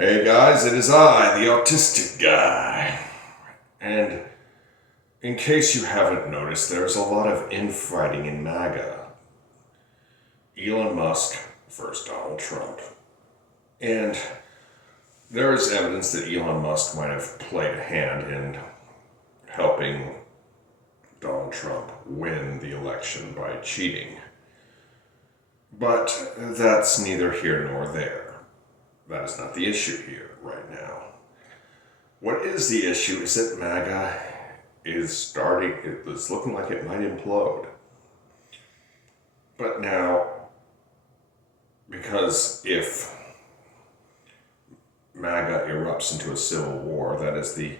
Hey guys, it is I, the autistic guy. And in case you haven't noticed, there's a lot of infighting in MAGA. Elon Musk versus Donald Trump. And there is evidence that Elon Musk might have played a hand in helping Donald Trump win the election by cheating. But that's neither here nor there. That is not the issue here right now. What is the issue is that MAGA is looking like it might implode. But now, because if MAGA erupts into a civil war, that is the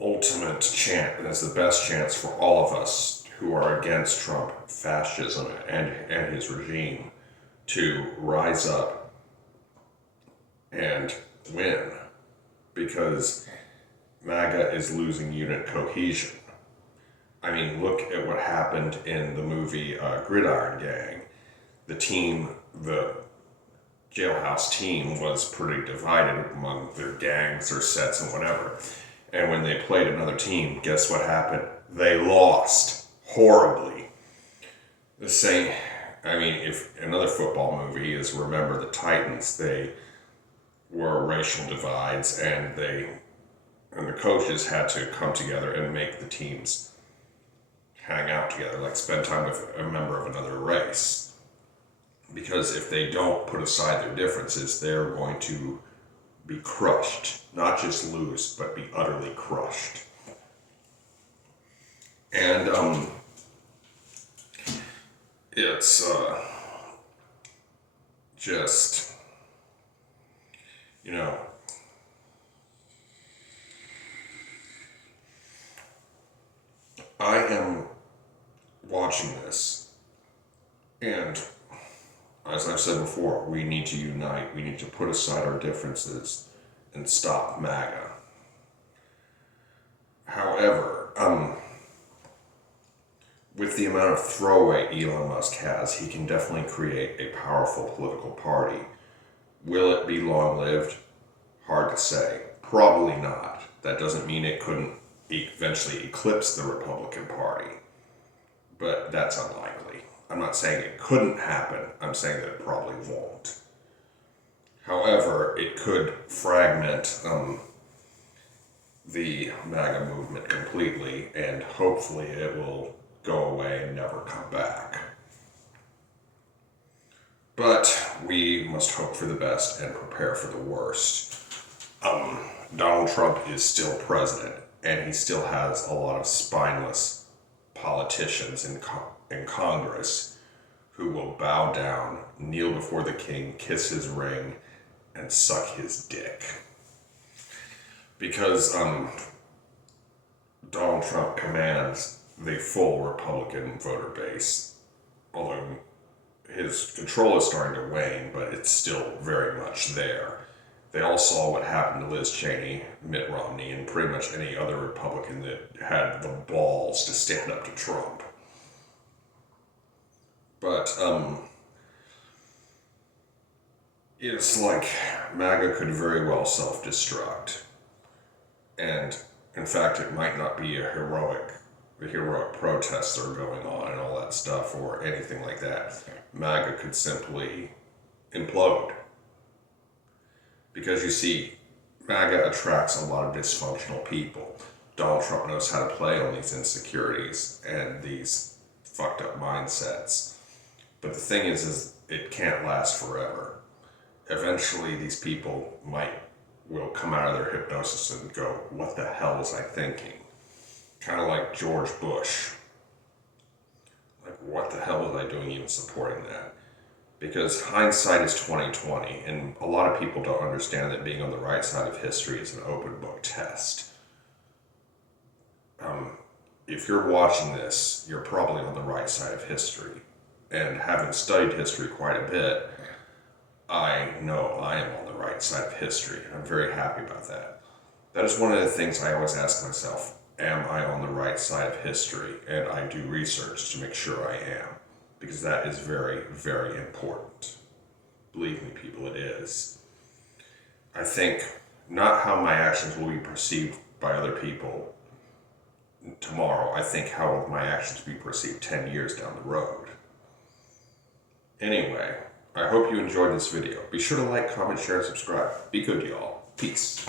ultimate chance, that's the best chance for all of us who are against Trump, fascism, and his regime to rise up and win, because MAGA is losing unit cohesion. I mean, look at what happened in the movie Gridiron Gang. The jailhouse team was pretty divided among their gangs, their sets, and whatever. And when they played another team, guess what happened? They lost horribly. The same, if another football movie is Remember the Titans, they were racial divides, and the coaches had to come together and make the teams hang out together, like spend time with a member of another race. Because if they don't put aside their differences, they're going to be crushed. Not just lose, but be utterly crushed. And it's just, I am watching this, and as I've said before, we need to unite. We need to put aside our differences and stop MAGA. However, with the amount of throwaway Elon Musk has, he can definitely create a powerful political party. Will it be long-lived? Hard to say. Probably not. That doesn't mean it couldn't eventually eclipse the Republican Party, but that's unlikely. I'm not saying it couldn't happen, I'm saying that it probably won't. However, it could fragment the MAGA movement completely, and hopefully it will go away and never come back. But we must hope for the best and prepare for the worst. Donald Trump is still president, and he still has a lot of spineless politicians in Congress who will bow down, kneel before the king, kiss his ring, and suck his dick. Because Donald Trump commands the full Republican voter base, although his control is starting to wane, but it's still very much there. They all saw what happened to Liz Cheney, Mitt Romney, and pretty much any other Republican that had the balls to stand up to Trump. But it's like MAGA could very well self-destruct. And in fact, it might not be the heroic protests that are going on and all that stuff or anything like that. MAGA could simply implode. Because you see, MAGA attracts a lot of dysfunctional people. Donald Trump knows how to play on these insecurities and these fucked up mindsets. But the thing is it can't last forever. Eventually, these people will come out of their hypnosis and go, what the hell was I thinking? Kind of like George Bush. Like, what the hell was I doing even supporting that? Because hindsight is 20/20, and a lot of people don't understand that being on the right side of history is an open book test. If you're watching this, you're probably on the right side of history. And having studied history quite a bit, I know I am on the right side of history, and I'm very happy about that. That is one of the things I always ask myself, am I on the right side of history? And I do research to make sure I am. Because that is very, very important. Believe me, people, it is. I think not how my actions will be perceived by other people tomorrow. I think how will my actions be perceived 10 years down the road. Anyway, I hope you enjoyed this video. Be sure to like, comment, share, and subscribe. Be good, y'all. Peace.